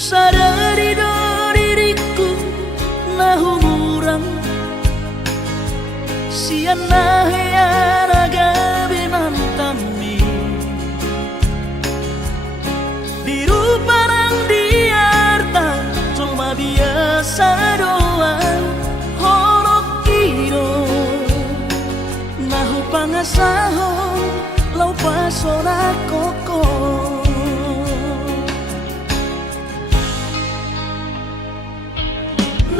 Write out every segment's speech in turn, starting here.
sadari do diriku nahu murang siana heyaraga binantami biru parang diarta cuma biasa doang horok iro nahu pangasahon lau pasora koko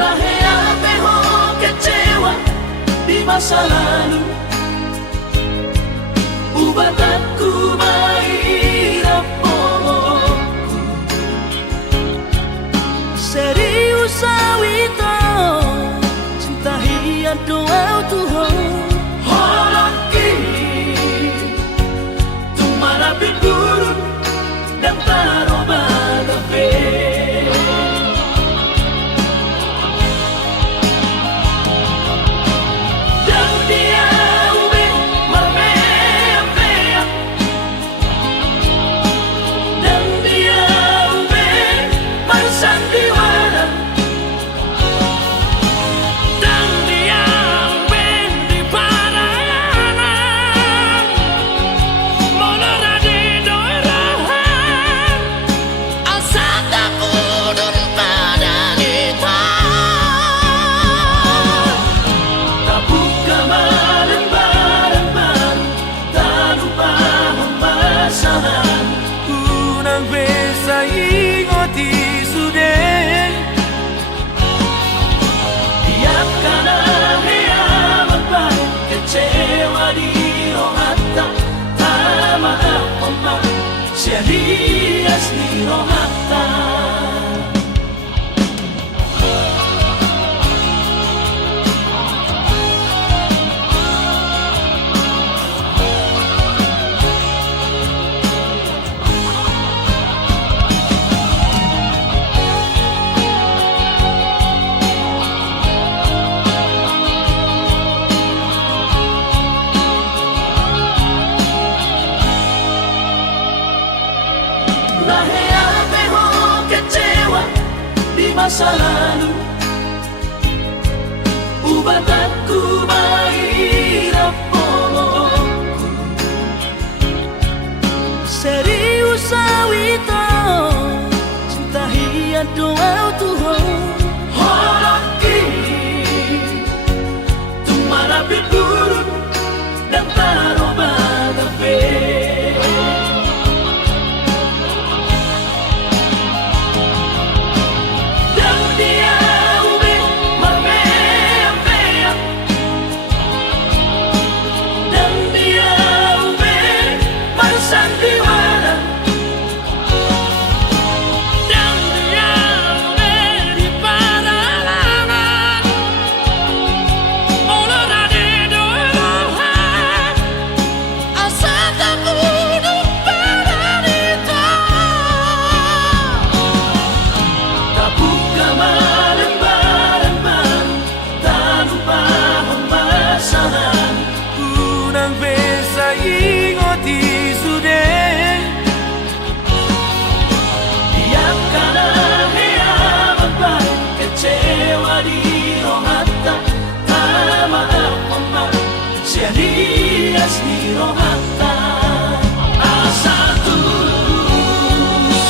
nahea peho kecewa di masa lalu ubatanku mahirap pomoku serius awito cinta hiat doa Tuhan horok kini tumara pinggurun dan taroba gape Dias ni romata nahea peho kecewa di masa lalu ubatanku mahirap pomoku serius awito cinta hiat doa Tuhan horok kini tumara pinggurun dan taroba gape Dias ni romata asa tulus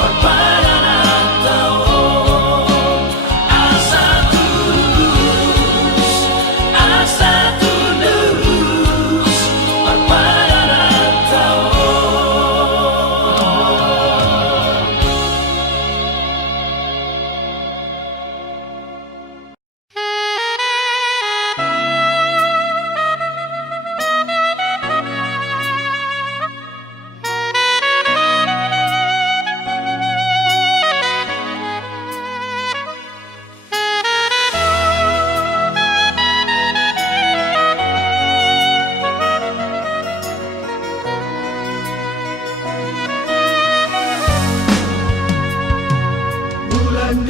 perpadanan tahun asa tulus perpadanan tahun.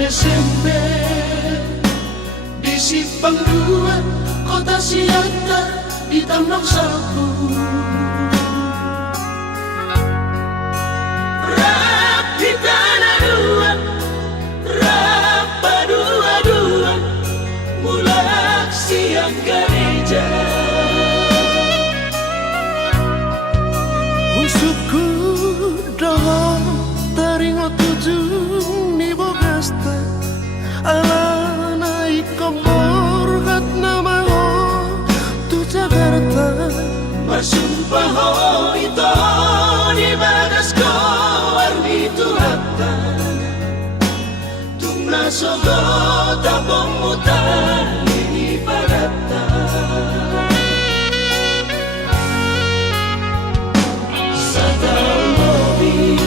Desember di Simpang 2 kota Siantar di Tambang Sapu Bersumpah oh itu di bagas ko arni turatan Tungna sogo tapong mutan ini paratan Sa talobi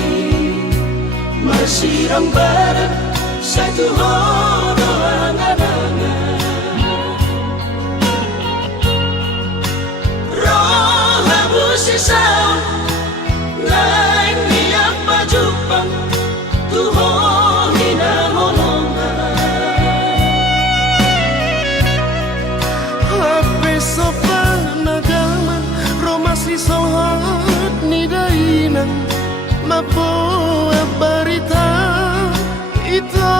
masirang barat sa tuhono angan-angan Sisaw ngayon niyang pajupang tuho hinahonongan Hape sa panagaman romasi sohat ni dainang mabuha barita ito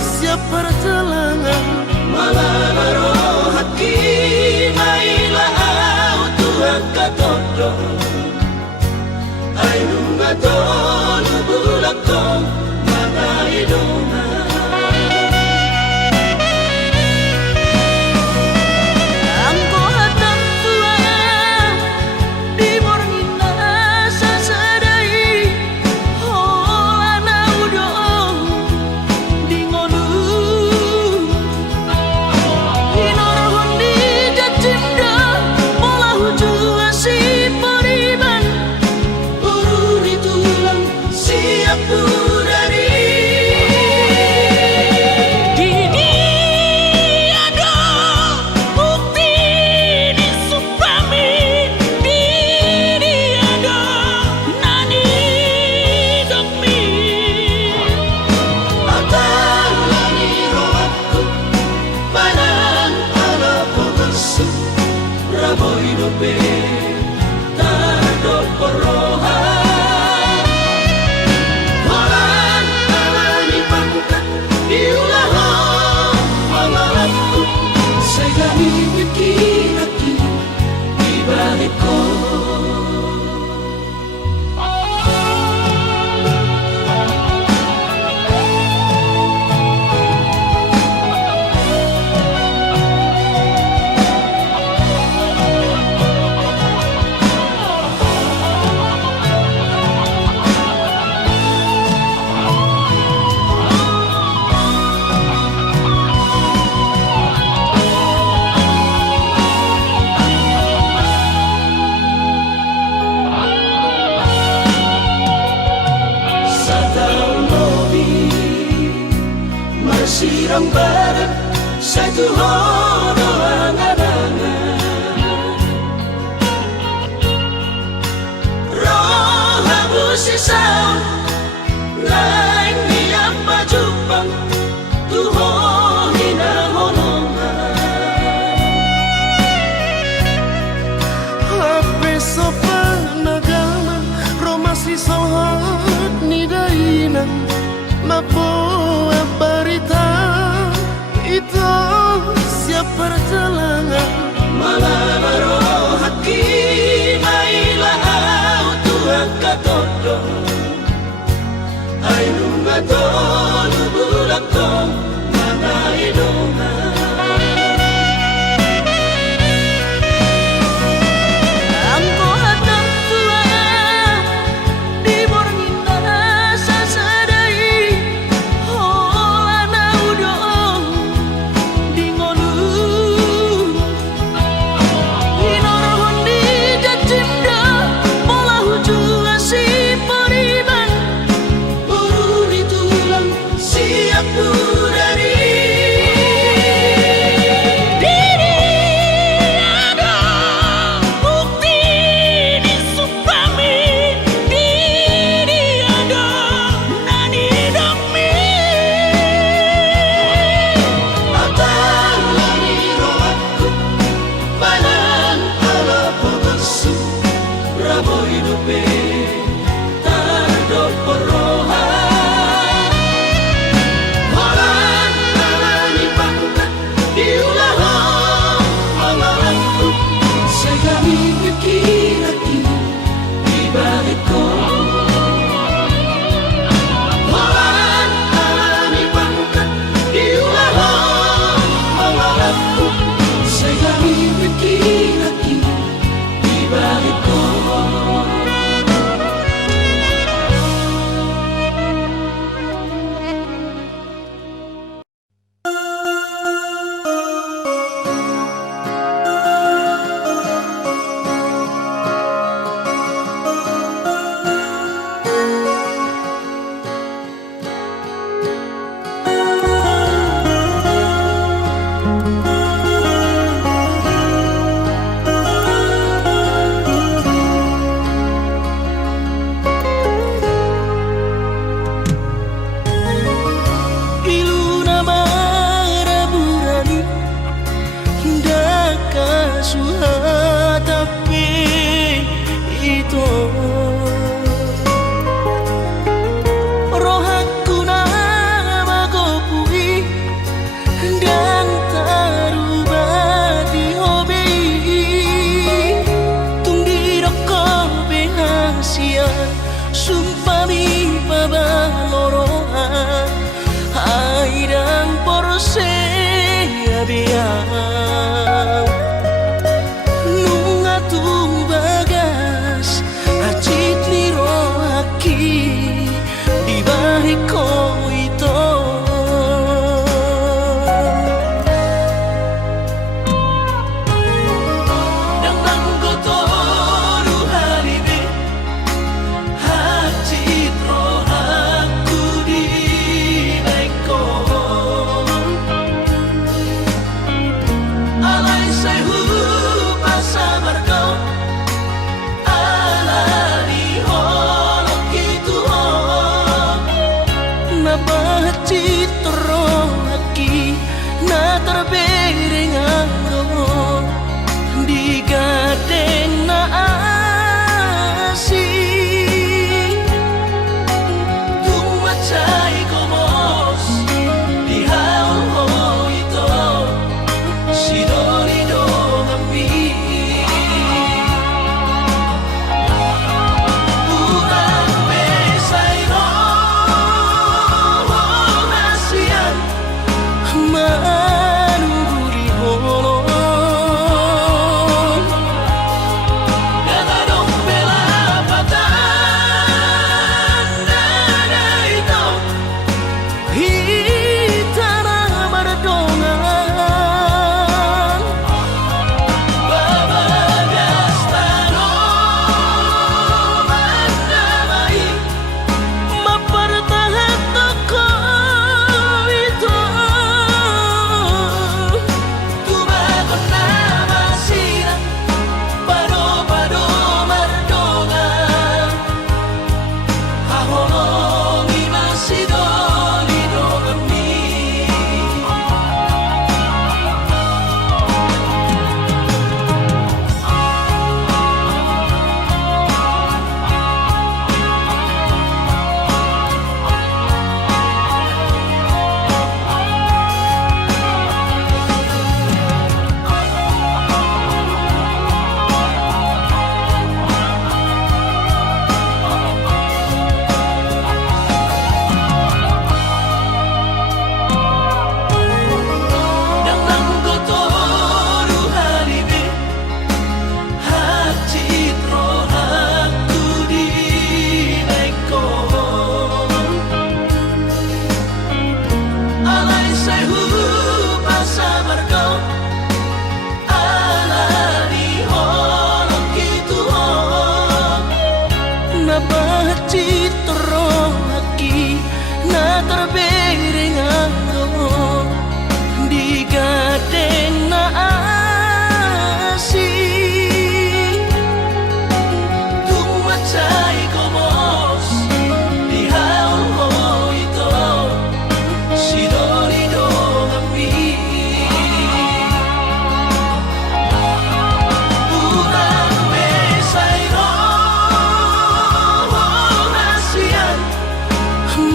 siap pertelangan Malabaro hati mailaw tuang katodo Ay nunga to lubulak ko mga idungan Ang kuhatang tua di morning na sasaday Hola na udong di ngonu Hinorohon di jacinda Mola hujua si pariban Buru ditulang siap purari Didi ada bukti di supami Didi ada nani demi Atang lani rohku Panan ala pokosu Raboy dope Tardol porohan Walan alani pangkat Diulahon pangalatku Saya gani mikiraki Di balik ko Sa taong lobi Masirang barat Sa tuhono angan-angan Roha busisaw Ngayon niyang pajupang Tuho hinahonongan Hape sa panagaman romasi sohat ni dainang mabuha barita ito siap pertelangan Malabaro hati mailaw tuang katodo Ay nunga to lubulak ko mga idungan Ang kuhatang tua di morning na sasaday Hola na udong di ngonu Hinorohon di jacinda Mola hujua si pariban Buru ditulang siap purari Didi ada bukti di supami Didi ada nani demi Atang lani rohku Panan ala pokosu Raboy dope Tardol porohan Walan alani pangkat Diulahon pangalatku Saya gani mikiraki Di balik ko Walan alani pangkat Diulahon pangalatku Saya gani mikiraki Di balik si teraki na terberingango di gadeng na asi tumacay komos di haul ito si dolido kami urang mesayro hasian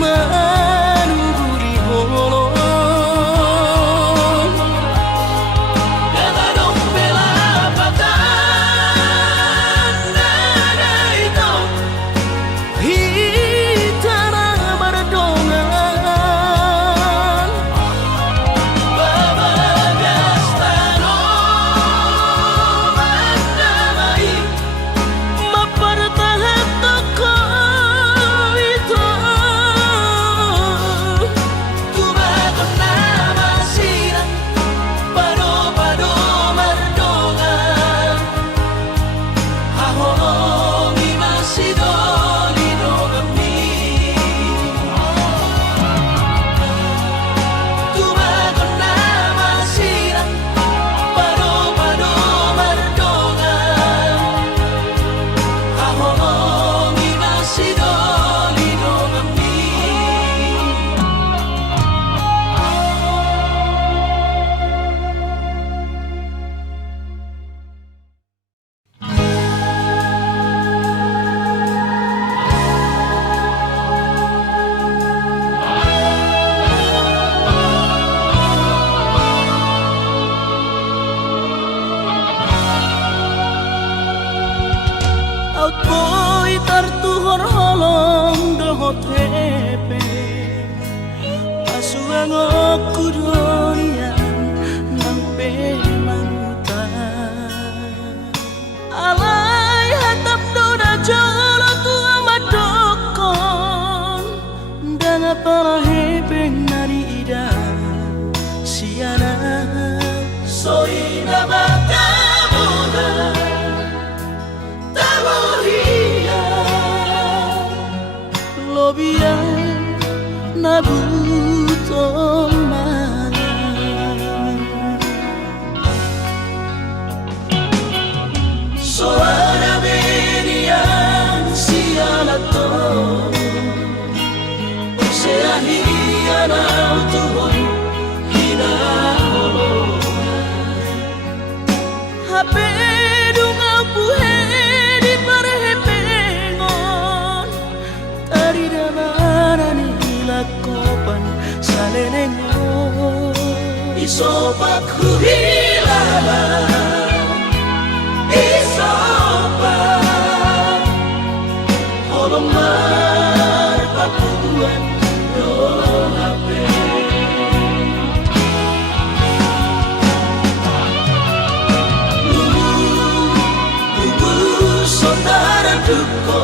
manuguri bolo Boy tartuhor holong doho tepe Pasuang aku dorian nampe mangutan Alay hatap doda jolo tua madokon Danga para hebeng nari ida siana Soina matamuda Lobian nabuto mana Soara benian sialato Oceania tuhon hina holo Hape dunga puhe di parhepengon Tari damarani lakopan salenengo Isopak huhilala Isopak Holomar papuan dolo hape Lugu saudara duko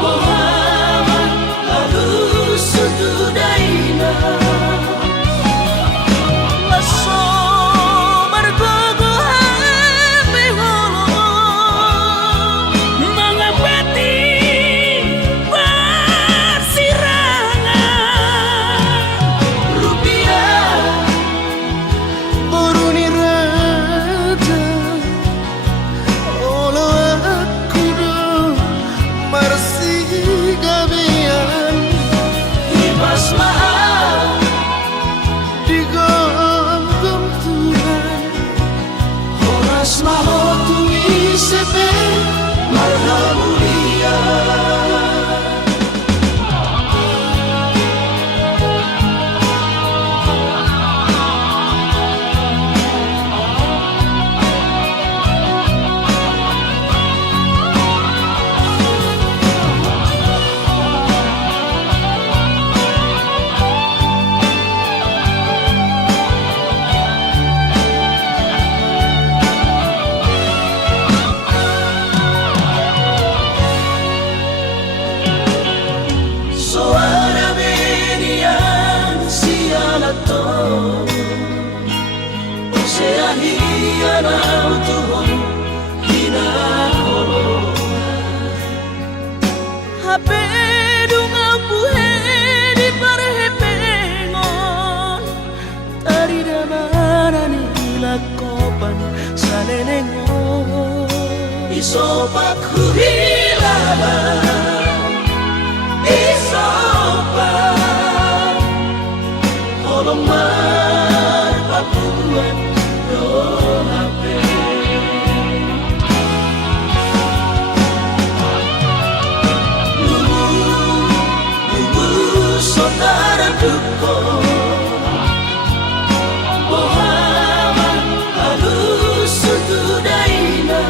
Muhammad lalu sutudaina Laso margogo hape holo Mengabati persirangan Rupiah Boruni raja Olo aku do marsi gabian Ibas maaf Digogom Tuhan Horas maho tuwi sepe Marga mulia Isopak huhilaman Isopak Holomar papuan dohape Lubu saudara duko Bohaman halus sutudaina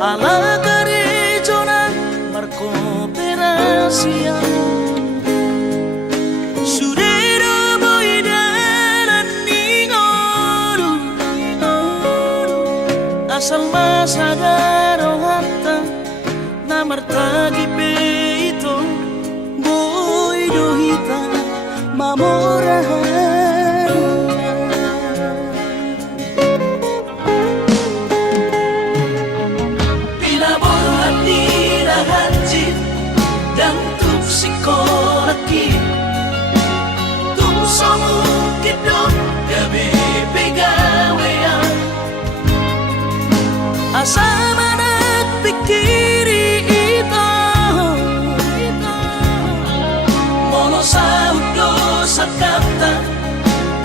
alla careggiona marco per Asia sudero boy dan ningoru asal masagaro hatta namartagi peito boy dohita mamorahan pinabuhat nila hanjit dan tupsikolaki tumsomu kidong gabi pegawean asama nagpikiri ito mono sa udo sa kapta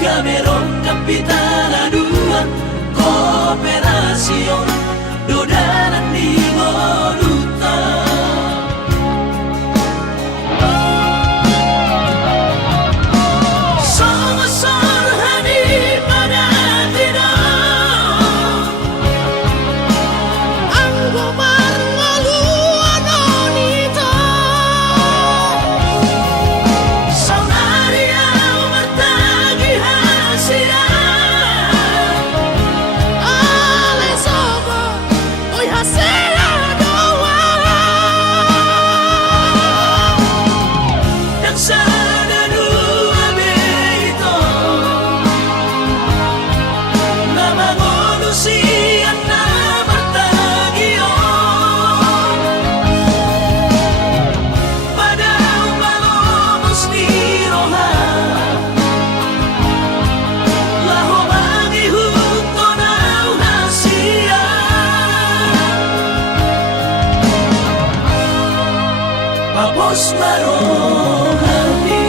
gamerong kapitana dua kooperasyon dodanan di Moduta Song-song hani pada tidak ang gomarngaluan onito saunaria martagi hasia ale sobo oy hasia doa yang sana dua beito nama manusia na martagio pada umalomos ni roha laho mangihuto na unasia Papos marohani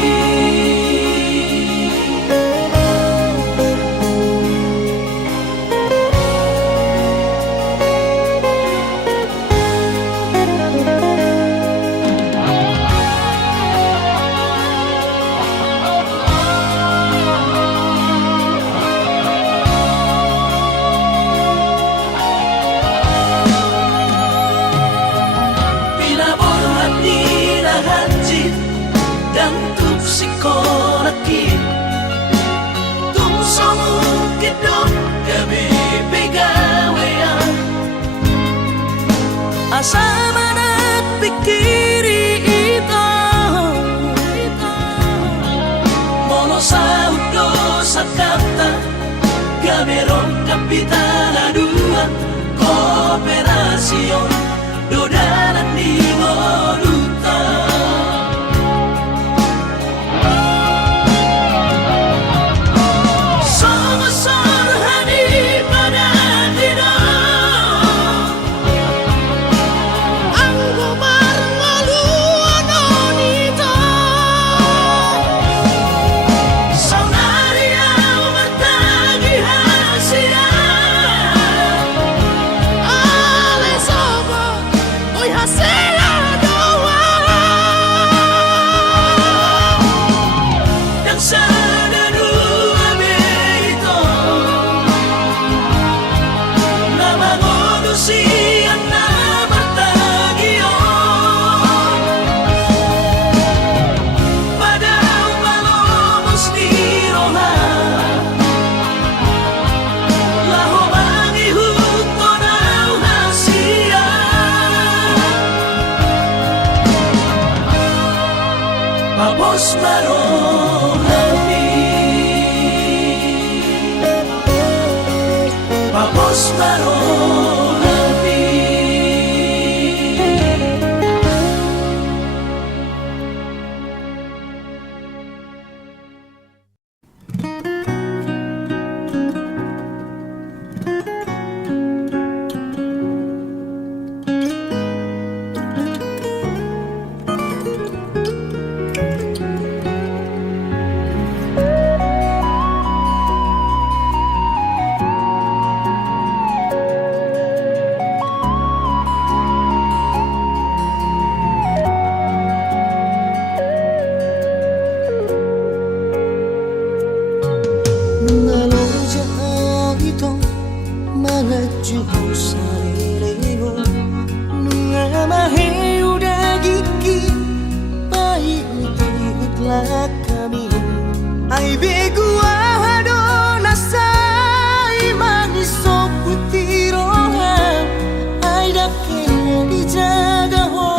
pinabuhat nila hanjit dan tupsikolaki tumsomu kidong gabi pegawean asama nagpikiri ito mono sa udo sa kapta gamerong kapitana dua kooperasyon dodanan di Moduta Song-song hani pada tidak ang gomarngaluan onito saunaria martagi hasia ale sobo oy hasia doa yang sana dua beito nama manusia na martagio pada umalomos ni roha laho mangihuto na unasia Papos marohani Papos marohani Naloja ito mga Diyos sa liligo he udah gigi pai utlah kami ai begu ahado nasai manis so putih roham ai dake dijaga ho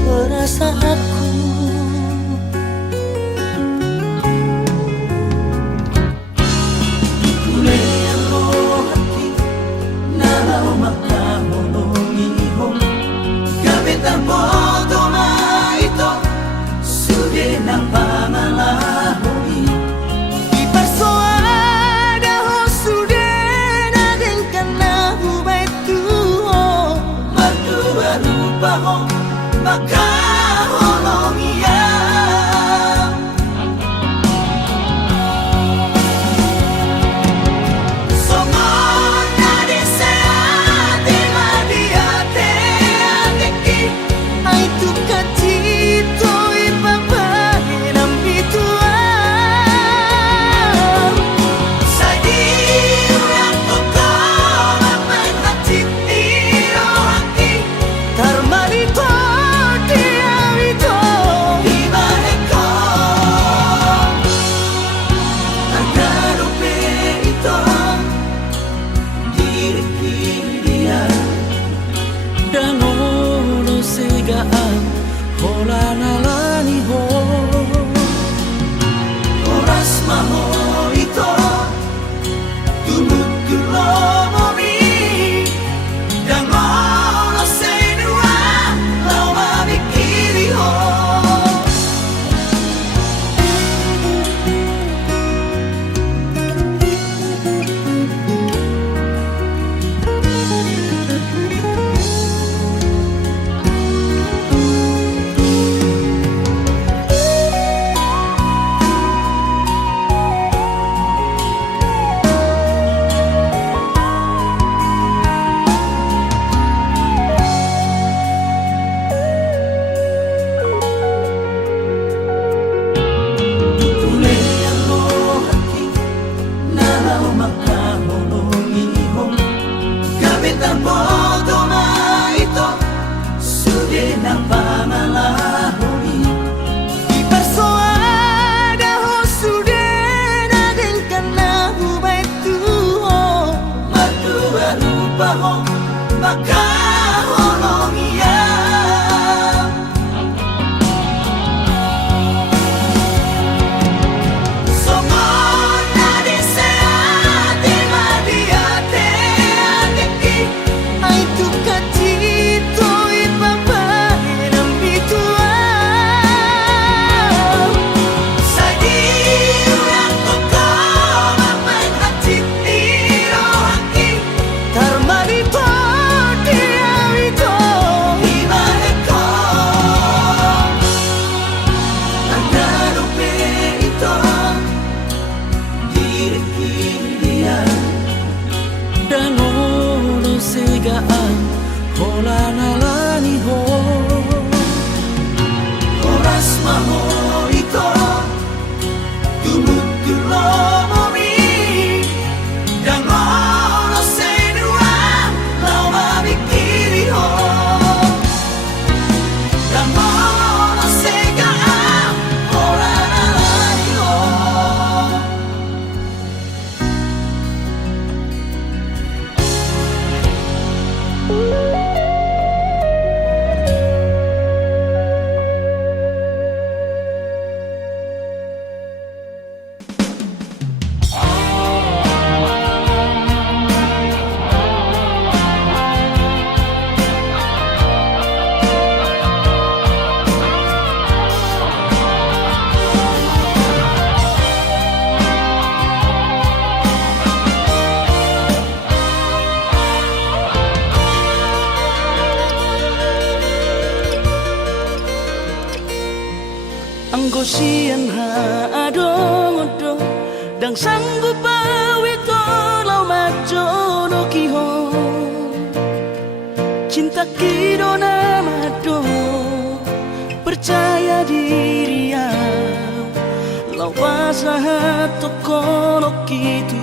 perasaanku. Maka holong ia Somona deseate madiate adeki Ai tu katito ipapahe nam bitua Sadi ulang toko mapan hati nirohaki Karmalito hola nalani ho oras maho ito tumut kulomo mi dan ono senua lau mabikiri ho Maka holong ia Somona deseate madiate adeki Ai tu katito ipapahe nam bitua Sadi ulang toko mapan hati nirohaki Karmalito hola nalani ho oras maho ito tumut kulomo mi dan ono senua lau mabikiri ho dan ono segaan ora nalani ho Anggo sian ha adong odo dang sanggup bawi lau majono kiho cinta kidona mado percaya diri ya lau pasah tokono kitu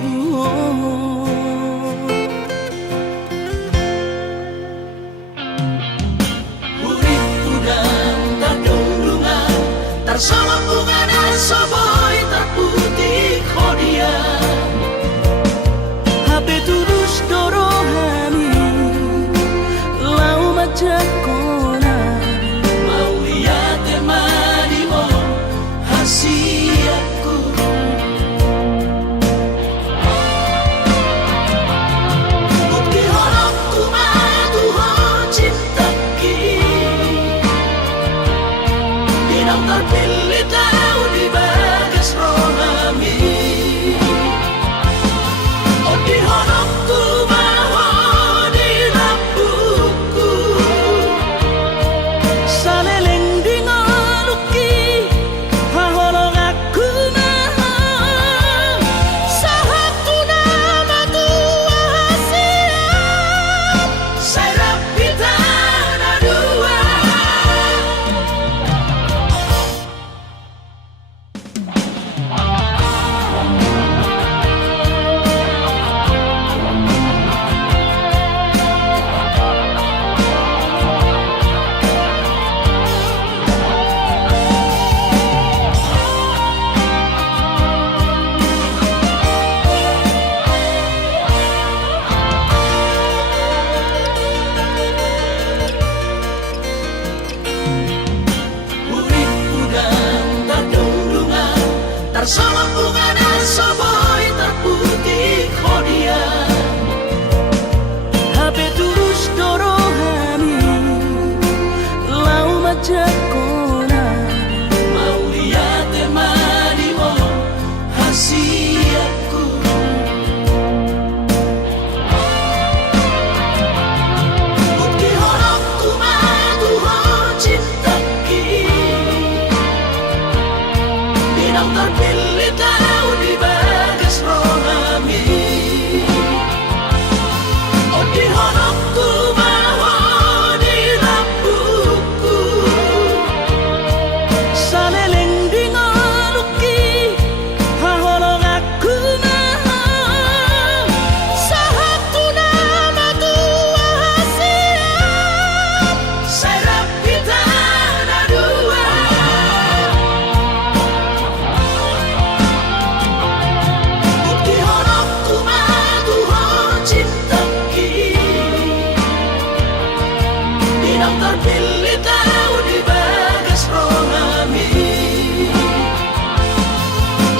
terpilih tahu di bagas rohani.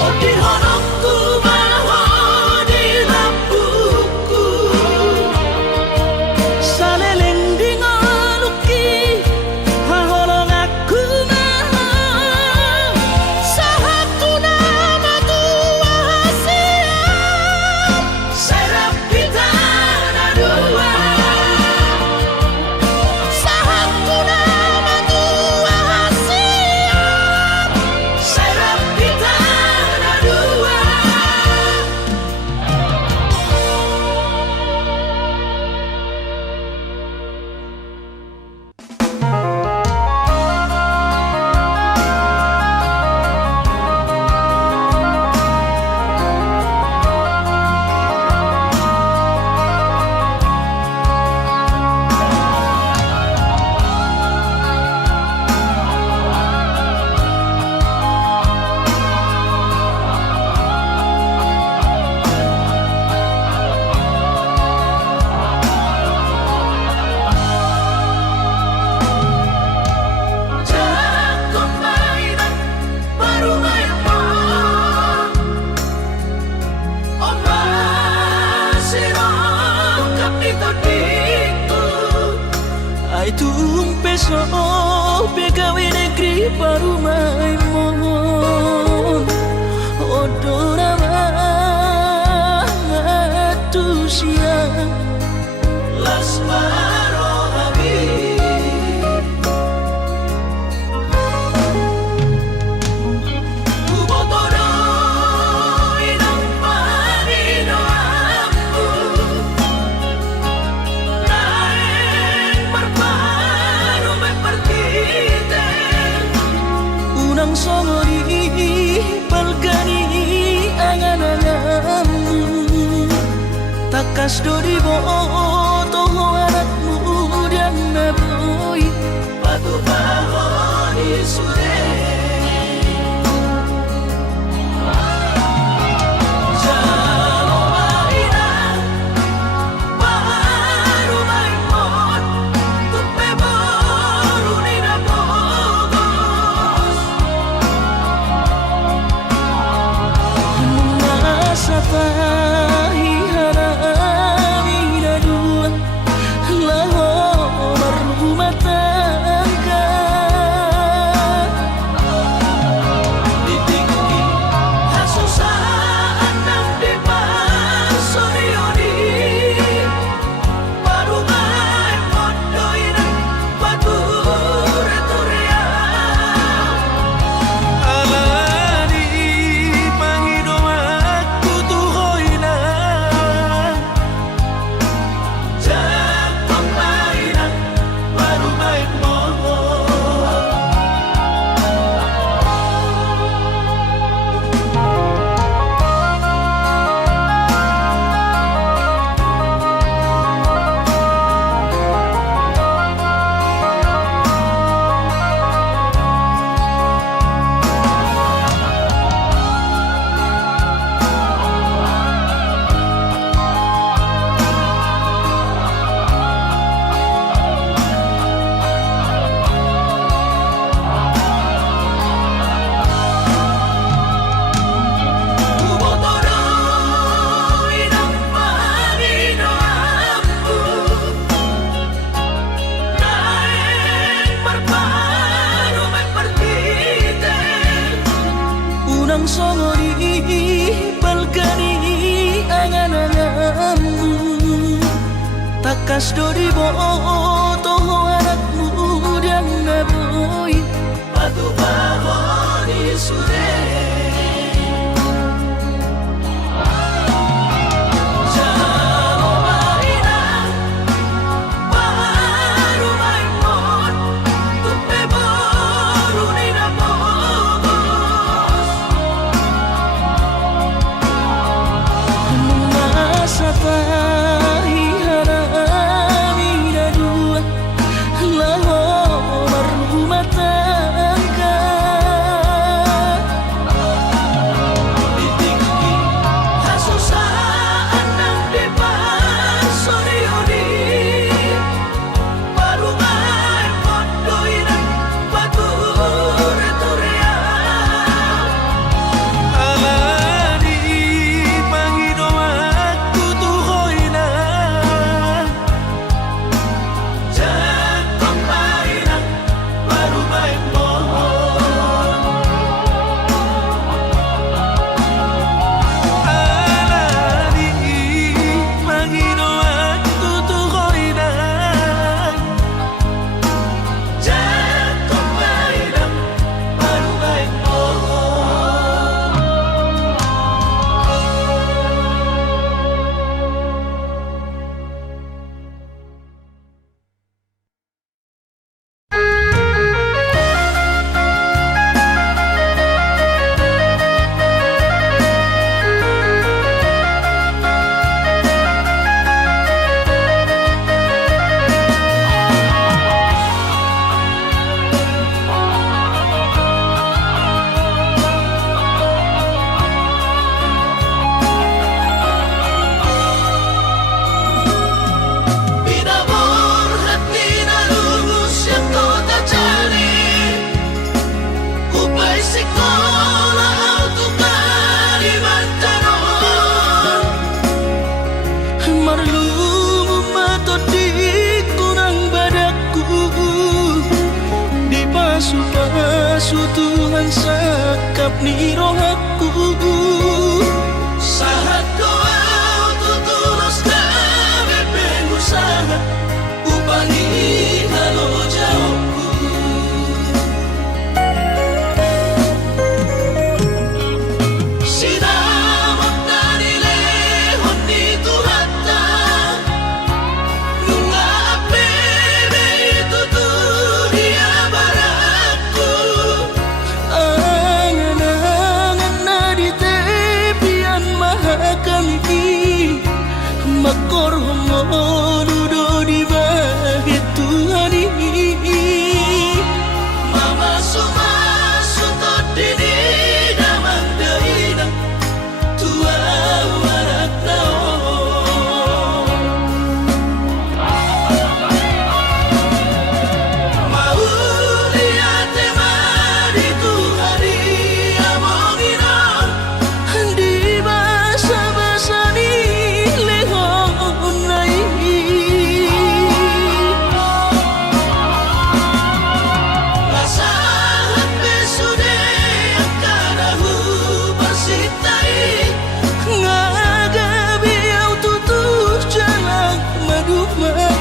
Oh di honokku bahwa di lampuku saleleng di ngaluki haholong aku mah sahaku nama tua siap serap kita ada dua. sahaku nama tua siap Serap kita ada dua. Jangan mainan baru main main. Oh masih rongkap di tadiku. ai tung peso pegawe negeri baru main mon odora tu siang Las Marohabi. Kubotoro inang panino aku. Naeng berparu mepertite. unang somori palgani angan-anganmu takas dori boto anakmu dan naboy Batu bahoni sude. Jalo mainan baru main mon. Tupe baru nina bogos. mengasa tahi harami dua lahor rumah tangga Ditinggi hasusaan nang di pasorioni. Baru main mondoinan batu returia. Alani pangido aku tuhoina Jangan mainan baru main mohon. Kubotoro inang panino aku. Naeng berparu mepertite. unang somori palgani angan-anganmu takas dori boto anakmu dan naboy Batu bahoni sude. Jalo mainan baru main mon. Tupe baru nina bogos. mengasa tahi harami dua lahor rumah tangga Cakap ni rohaku Sahat doa tutulus kami pengusaha Upangi halo jauhku Sinamak na nilehon ni Tuhata Nunga apebe tuturia barakku Angan-angan na di tepian mahakami Makor homo dudo di bahit Tuhan Mama sumasu todini damang daina Tua warak nao Mauliate mari Tuhari amongina Di basa-basa ni lehon nai Basahan besude akarahu bersitai Ngagabi au tutup jalan maduman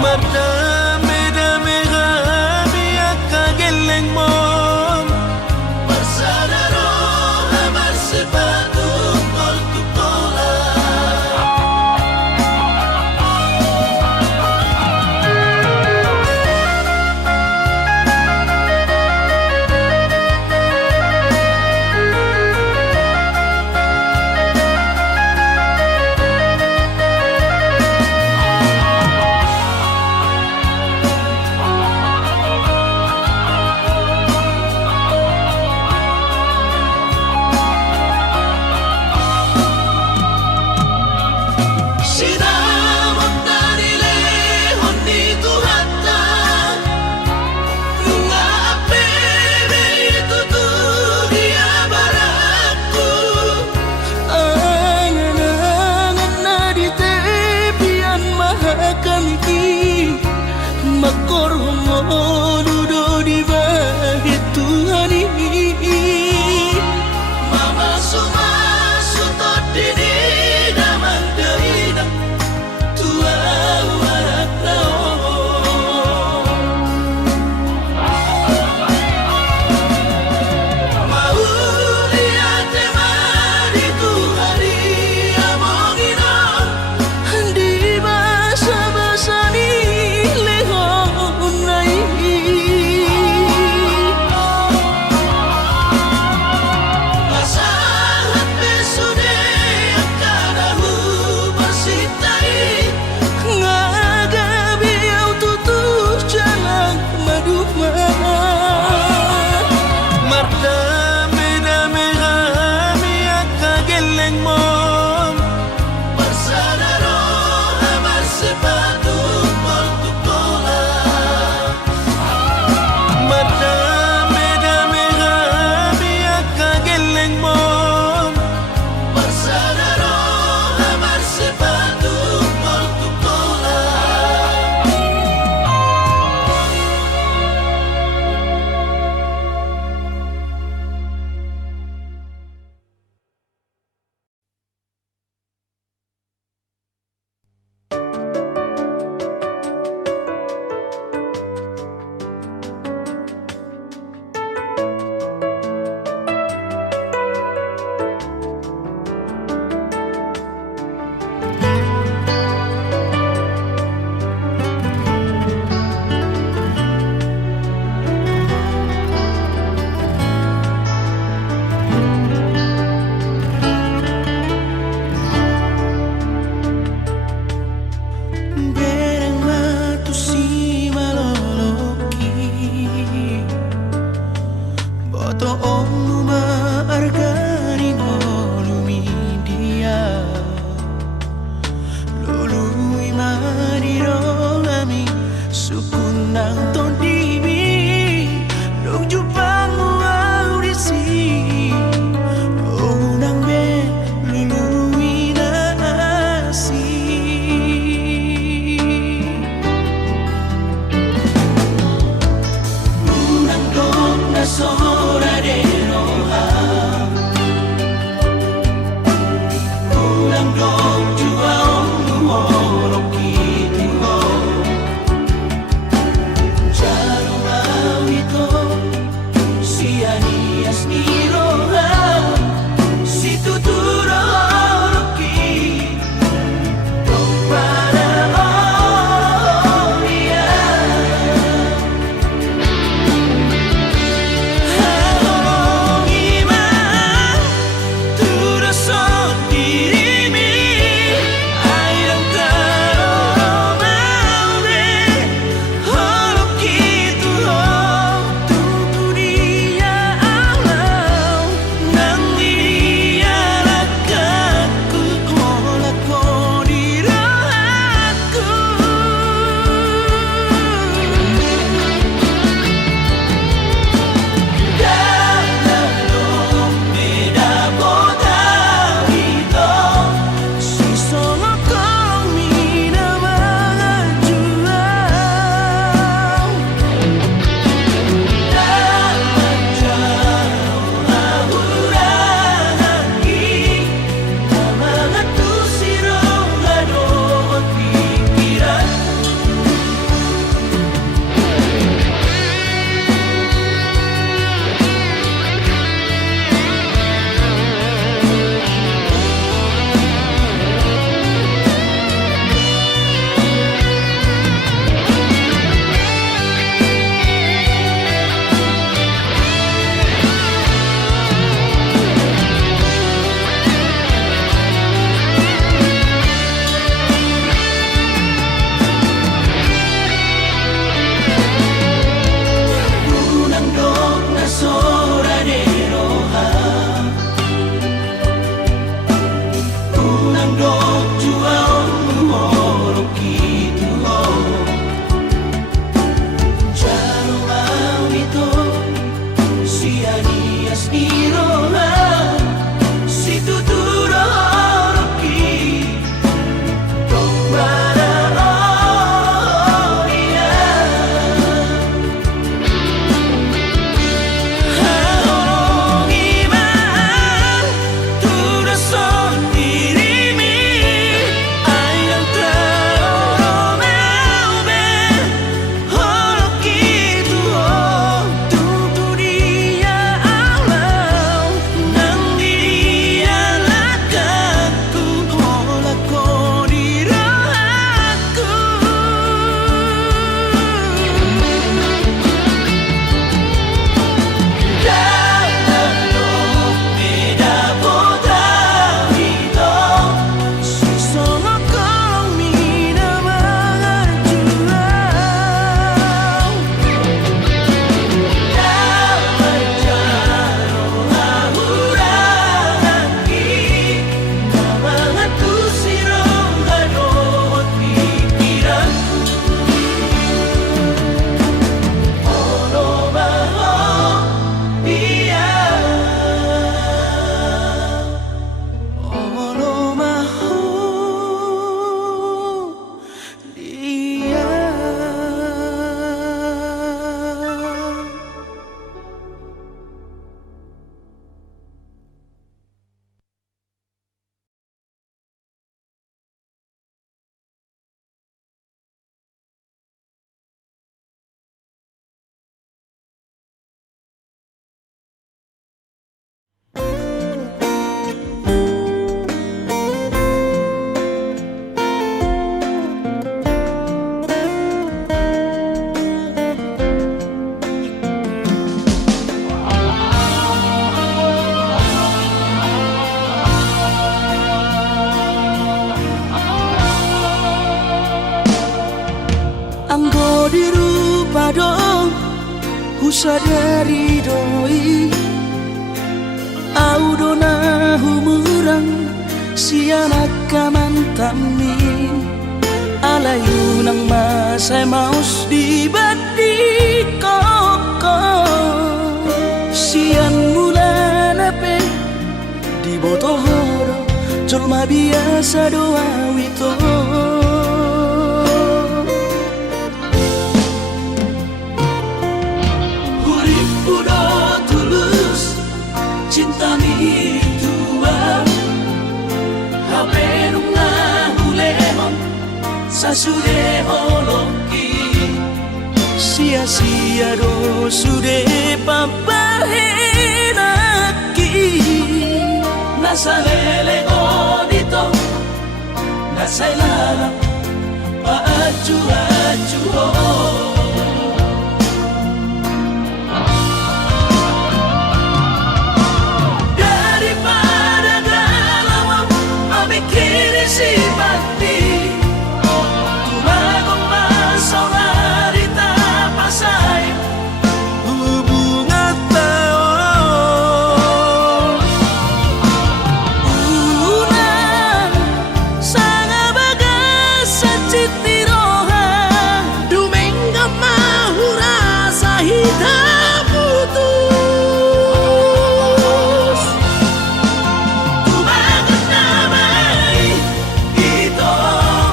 Madami-dami kami akageleng mom Bersadaro amar sepatu tol tupola Sinamak na nilehon ni Tuhata Nunga apebe tuturia barakku Angan-angan na di tepian mahakami Makor homo dudo di bahit Tuhan Mama sumasu todini damang daina Tua warak nao Mauliate mari Tuhari amongina Di basa-basa ni lehon nai dirupa dong husadari doi audona humurang sianak kamantami alayu nang masay maus di badi koko sian mula nape di botohoro colma biasa doa wito hurip udah tulus cinta mi tua hape nunga hulemon sasude holoki sia-sia do sude papahenaki nasalele odito nasailala paaju-aju daripada galau amikiri si mati tumagong masaulari tapasay hubungan tao ulan sanga bagas sa chitni roha dumengga mahura sa hitam putus tumagat na may ito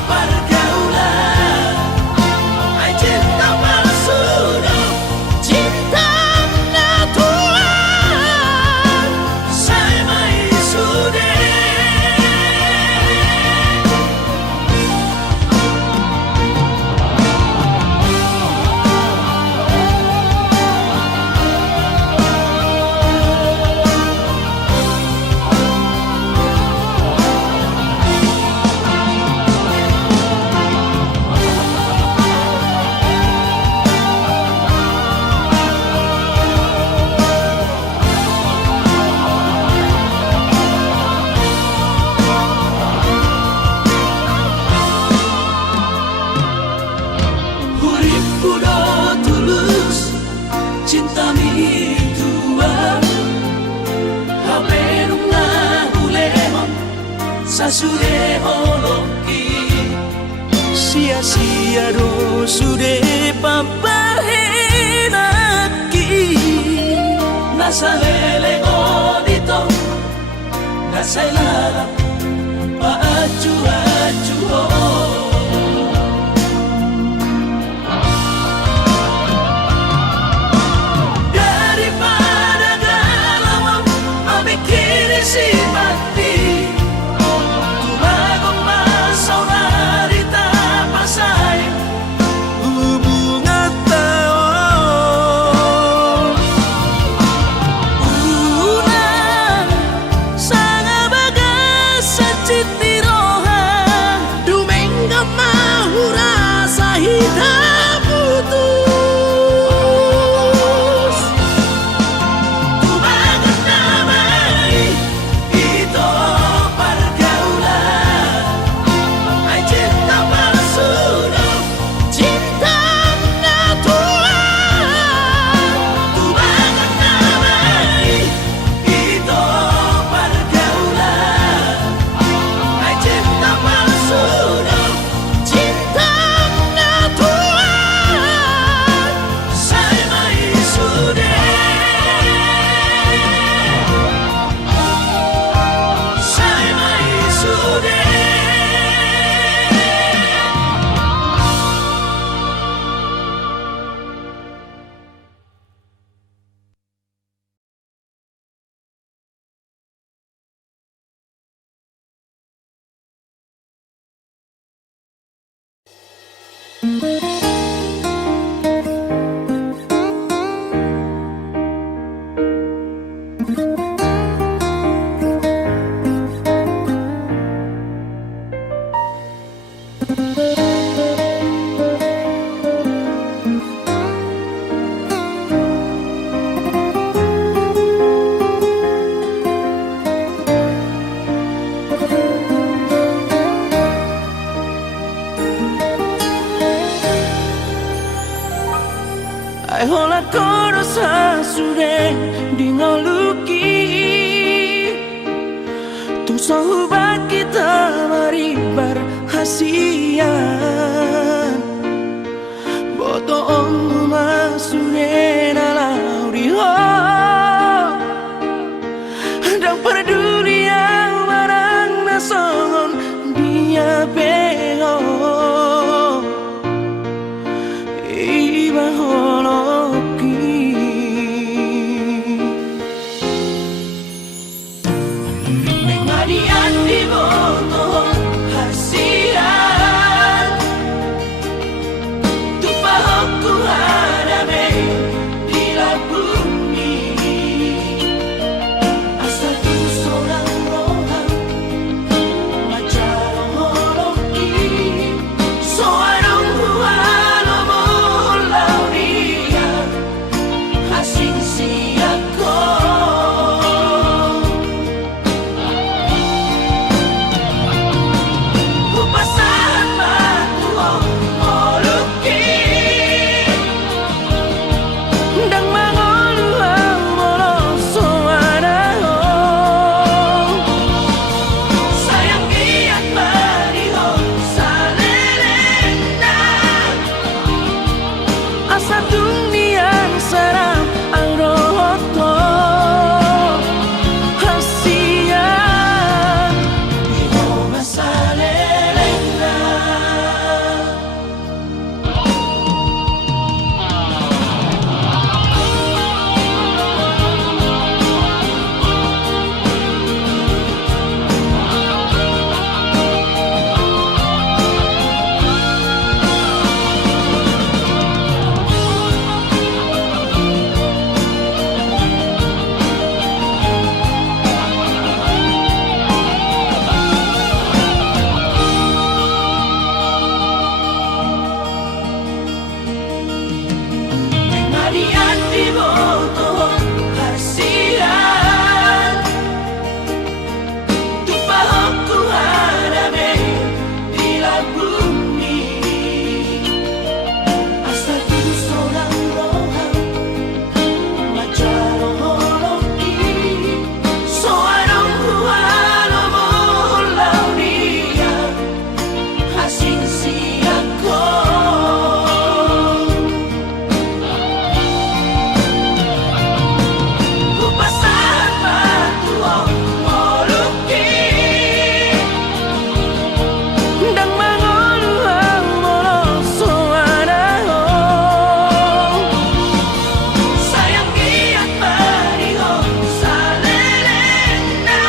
pergaulan ay cinta palsu cinta natural saya may sude hurip udah tulus cinta mi tua hape nunga hulemon sasude holoki sia-sia do sude papahenaki nasalele odito nasailala paaju-aju daripada galau amikiri si mati tumagong masaulari tapasay hubungan tao ulan sanga bagas sa chitni roha dumengga mahura sa hitam putus tumagat na may ito pergaulan ay cinta palsu cinta natural tumagat na may ito pergaulan ay cinta palsu cinta natural saya may sude saya may sude Ai hola koro sa sure dingoluki tung sahubat kita mari berhasian boto om masure nalauri ho dan peduli yang barang nason dia bego iba holoki mengadian di boto hasian tu pahokku hadame di la bumi asal tu seorang rohan macam holoki seorang hualo mulau dia asing siako upasahan matuo holoki dang mangolu molo soarao sayang giat mariho salelena asa tunian sarang ang rohoto hasian iho masalelena mengadian di boto hasian tu pahokku hadame di la bumi asal tu seorang rohan macam holoki seorang hualo mulau dia asing siako upasahan matuo holoki dang mangolu molo soarao sayang giat mariho salelena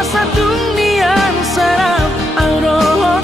asa tunian sarap ang roho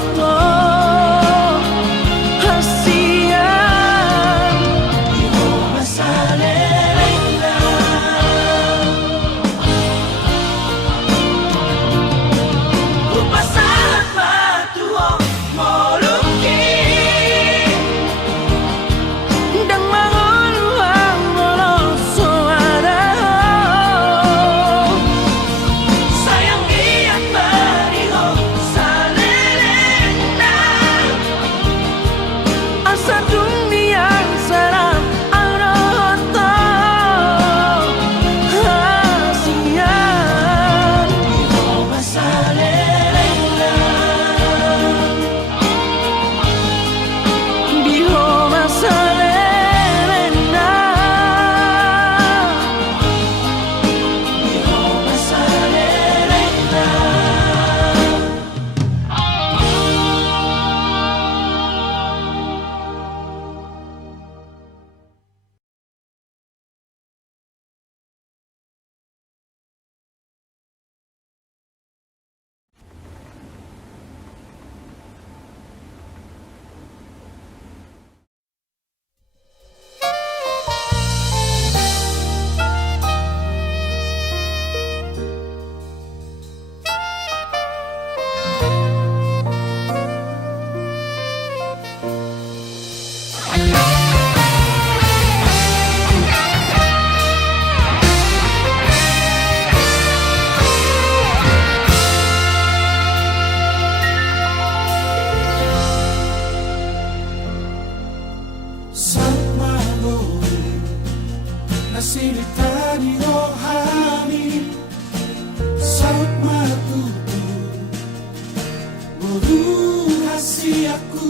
rahasiaku,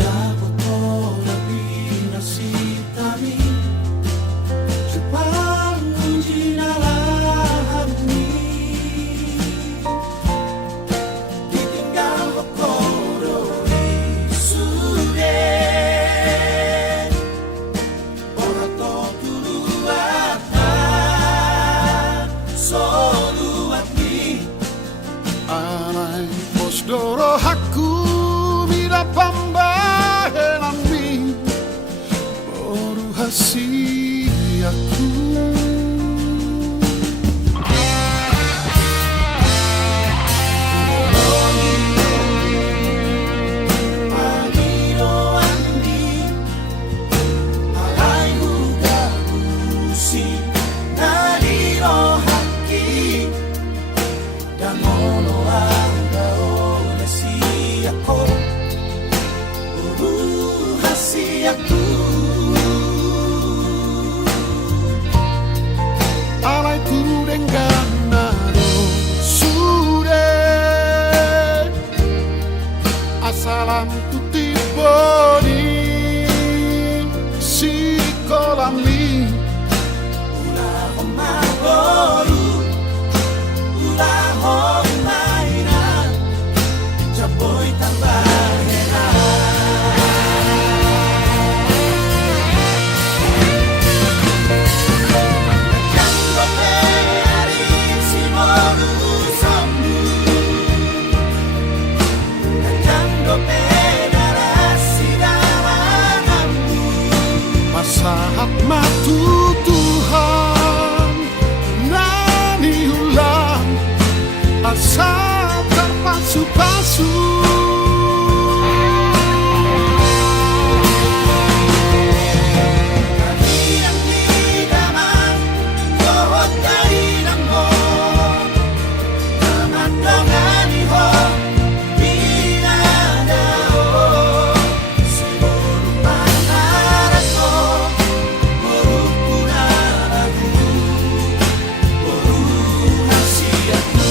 dapat kau lebih nasitami Jepang uji dalam hati ditinggal okoro isude ora to tuluatan soluati Alay posdoro haku mira pambahenami Boru hasiaku Agiro andi alai huga busi nadiro haki dan mono anga olesi ako hasiaku Alay tu denganado sure Asalam tu tiboni si kolami Ula homagoru Ula homaina Jaboy tambahena Nakanggo pe arin simoru sambu Nakanggo pe narasi dalanambu Masahat matu Tuhan Nani ulang Asa terpasu-pasu Yang didaman Dohot dari nangmo Tamandongan iho Pinadao Siguro manarato Boru punaragu Boru hasiaku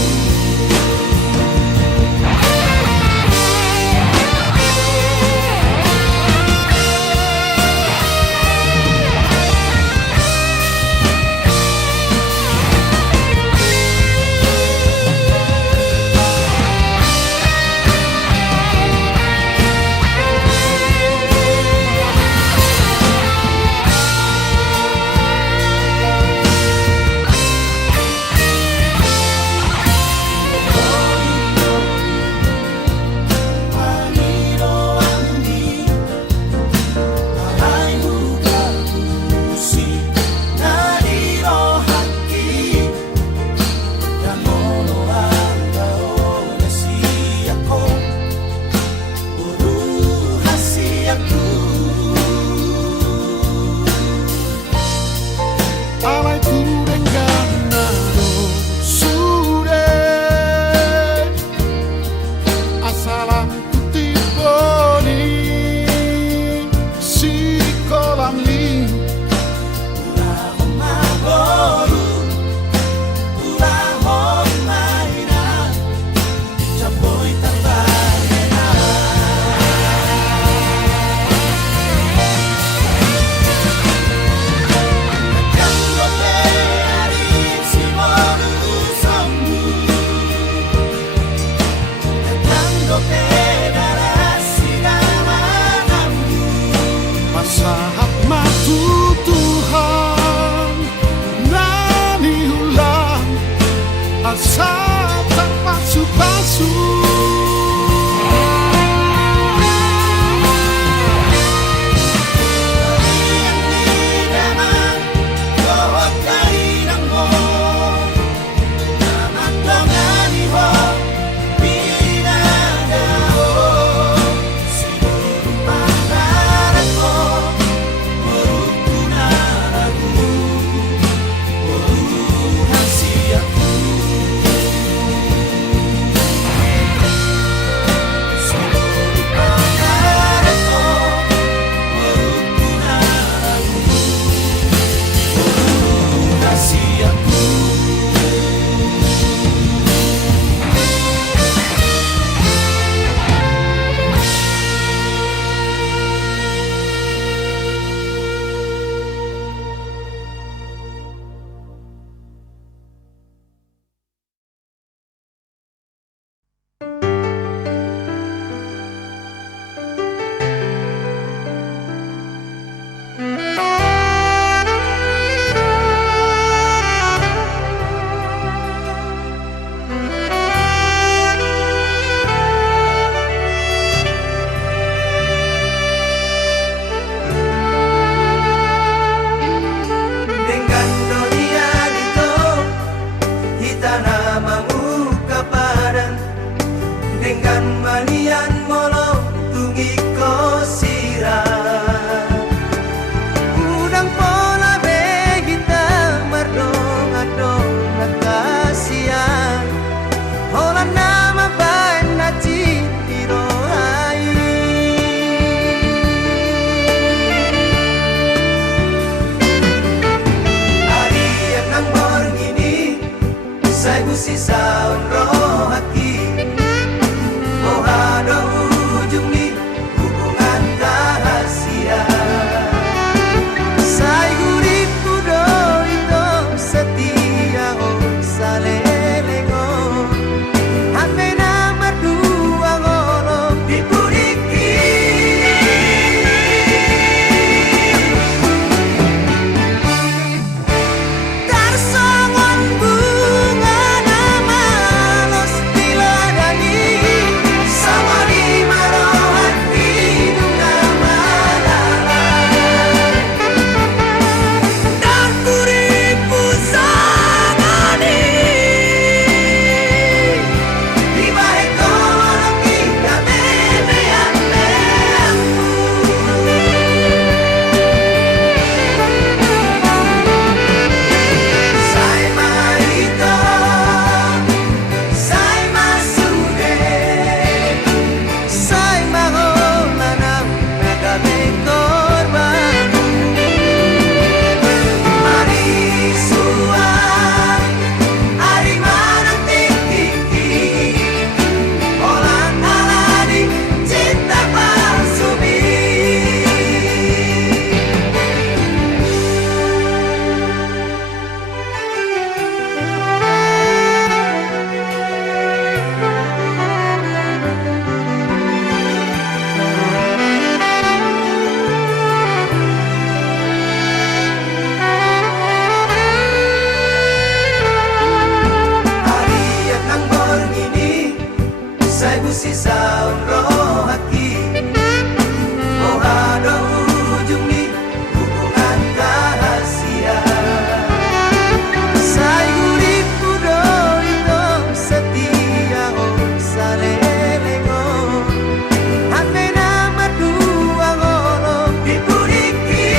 Agiro andi alai huga busi nadiro haki dan mono anga olesi ako boru hasiaku Alay tu denganado sure Asalam tu tiboni si kolami Ula homagoru Ula homaina Jaboy tambahena Nakanggo pe arin simoru sambu Nakanggo pe Bukan malian molong tungi ko sirah Udang pola begita mardong adong nakasian Hola nama bain na cintiro hai Hari yang nang borngini Sai busi saun rohaki Mohado ujung ni hubungan rahasia Sai guripu do itu setia oh salelengo Hame nama dua ngolong dipuriki Tarsongon bunga nama los diladani Sama di marohan hidung nama lalai Dan kuripu sangani Di bahe kolong kita memean Sai marito, sai masude Sai maholanang nagaming korban Marisuan, ari manang tiki-tiki Olan alani cinta palsumi Hari yang nang borngini Sai busi saun rohaki Mohado ujung ni hubungan rahasia Sai guripu do itu setia oh salelengo Hame nama dua ngolong dipuriki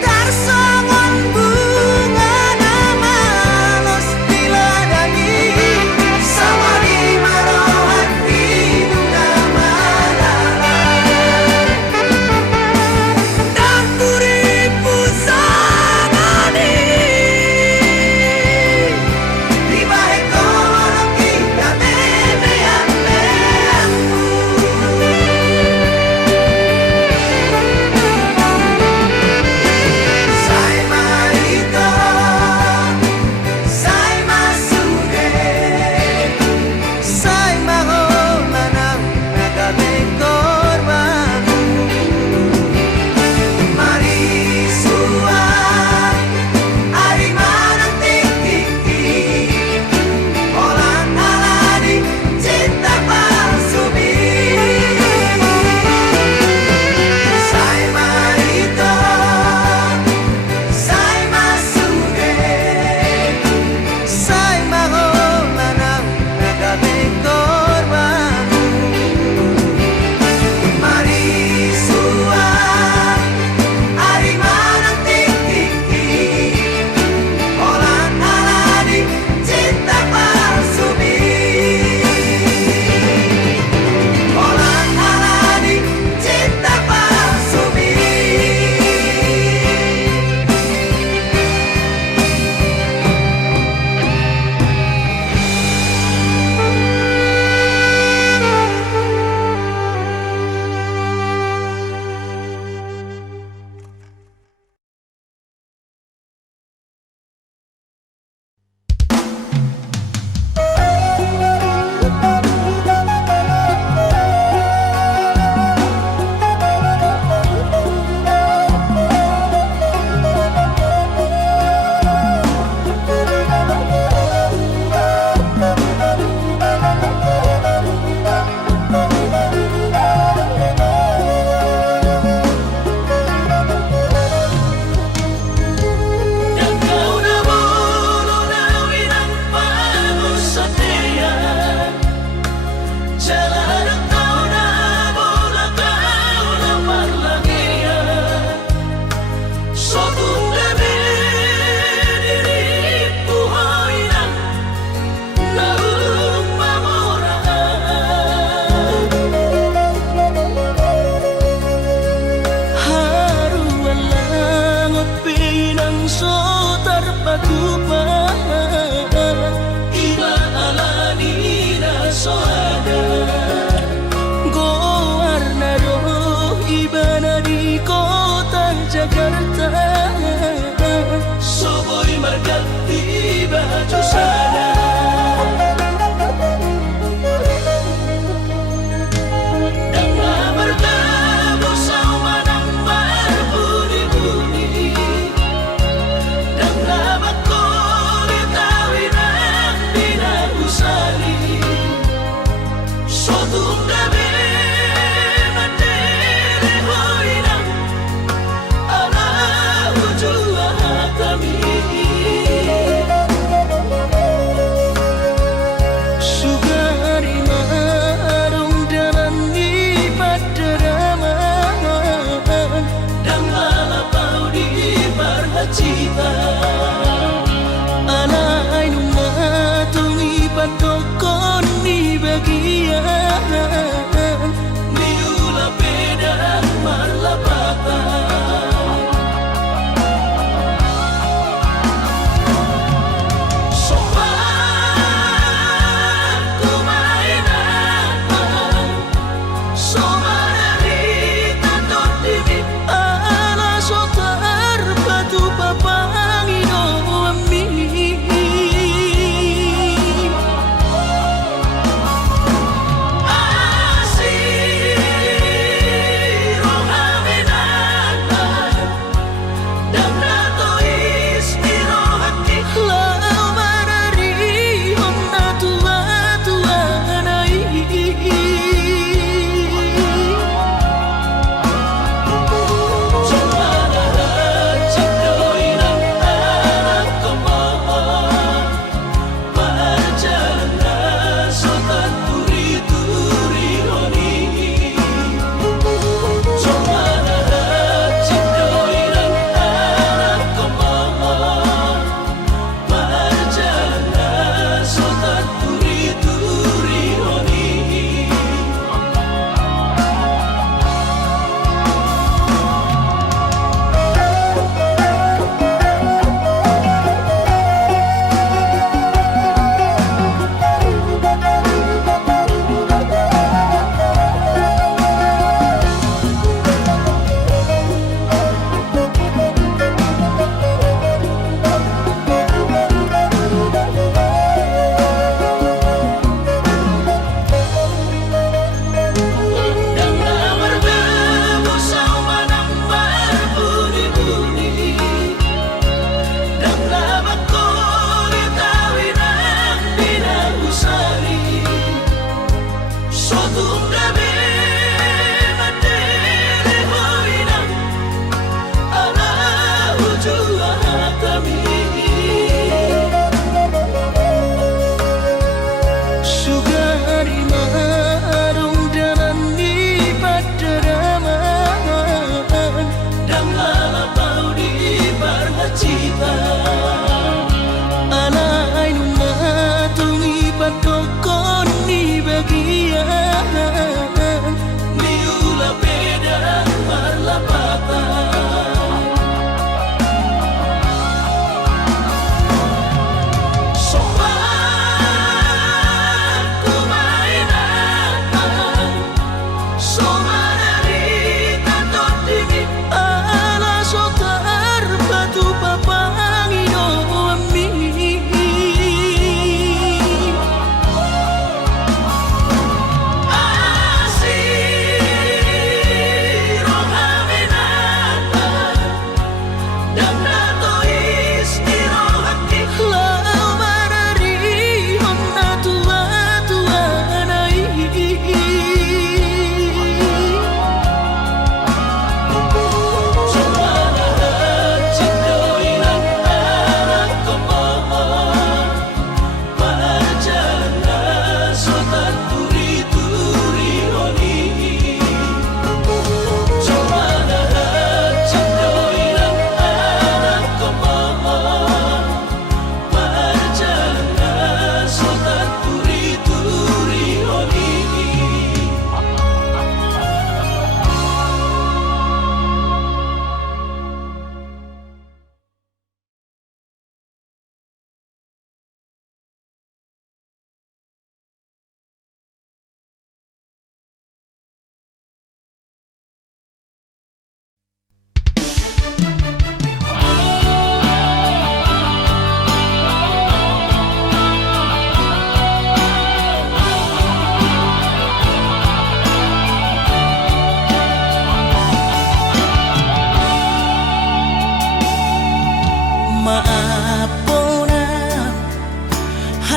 Tarsongon bunga nama los diladani Sama di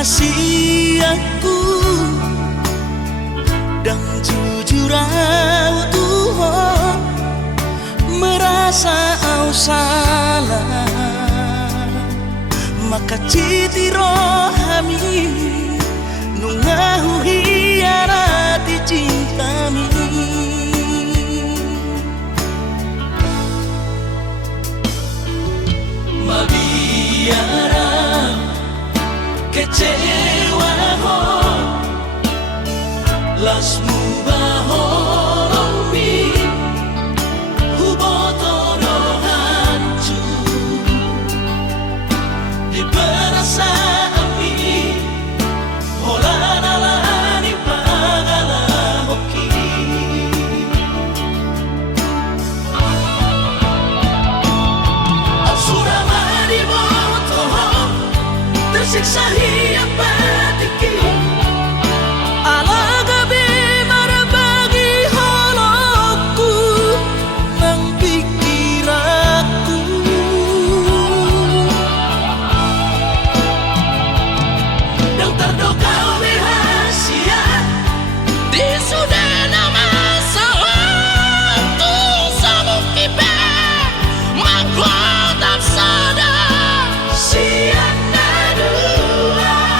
kasih aku dan jujur au Tuhan merasa au salah maka citi rohami nungahu hiarati cintami mabiara kecewa ho las mubahorong mi hubotoro hancur di perasaan mi holanala di pagala hoki absurama di botoho tersiksa hiap batiki siang dan dua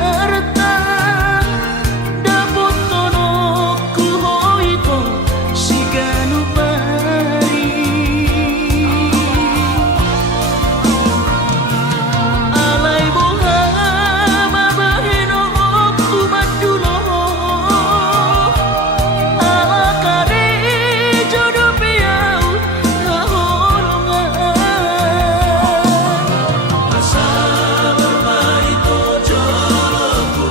harta dapot tono ku hoito siganu pari alay buha mabahino ku madulo ala kare jodoh piau kaholongan Asa bermarito joloku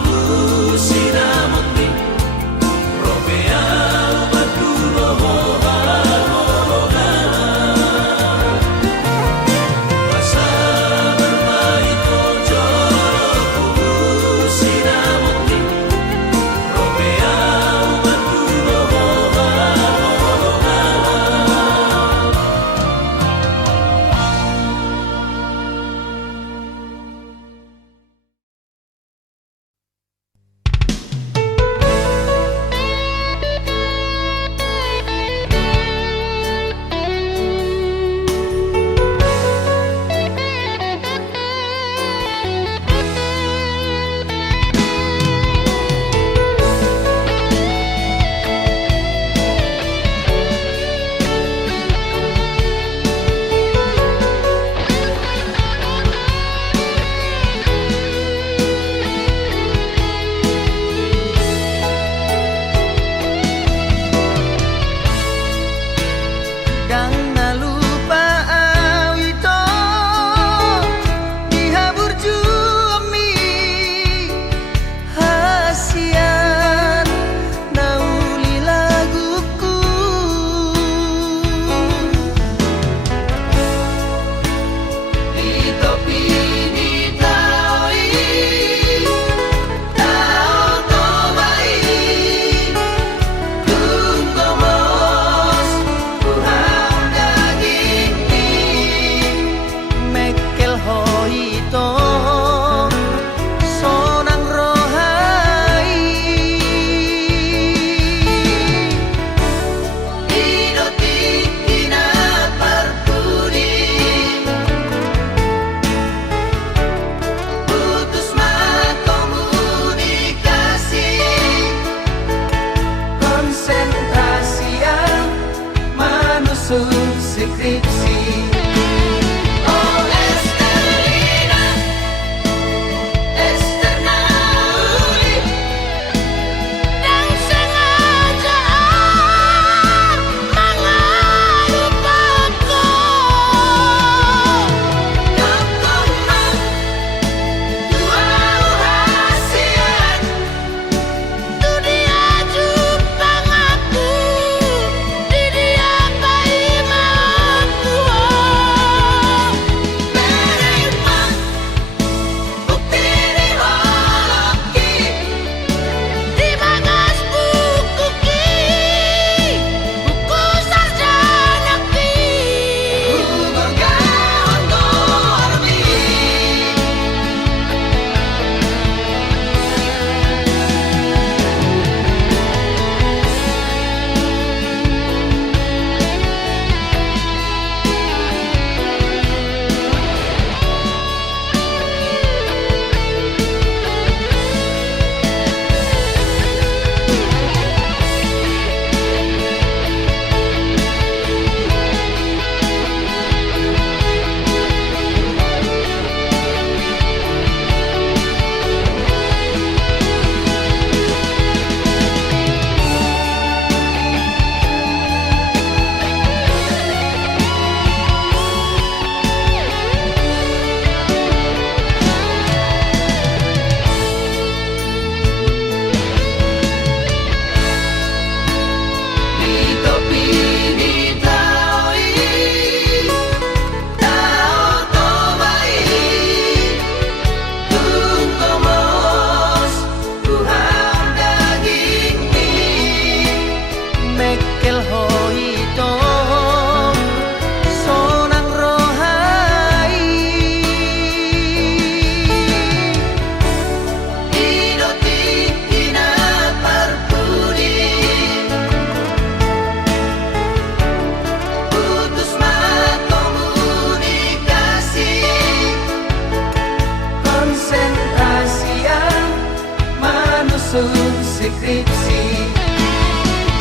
sun skripsi.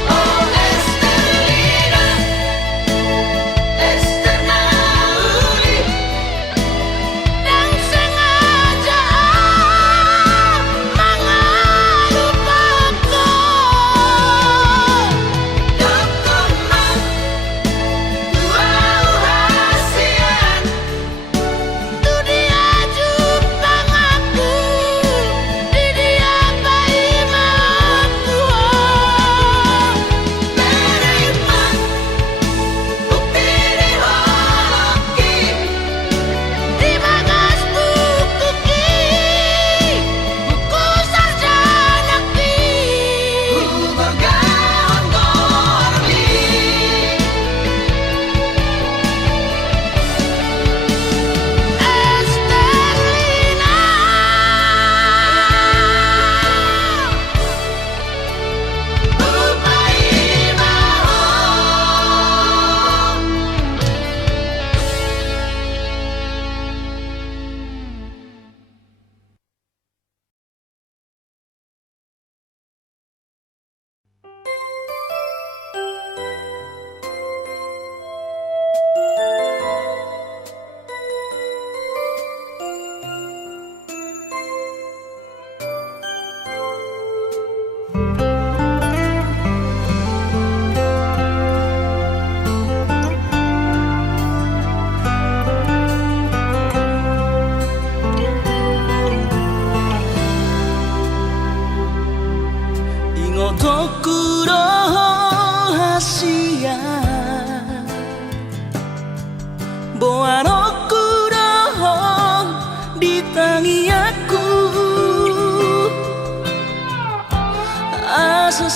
Oh Estelina, Estelina uli, yang sengaja mengalupaku. Dokumen wow hasian, tu dia jumpa aku, di dia bayi mauku. Terima bukti di holoki, di bagas buku ki, buku sarjana ki. Bergaun gorli, Estelina, bayi mau. Ingotoku rahasia Boaroku roh di tangiaku Asa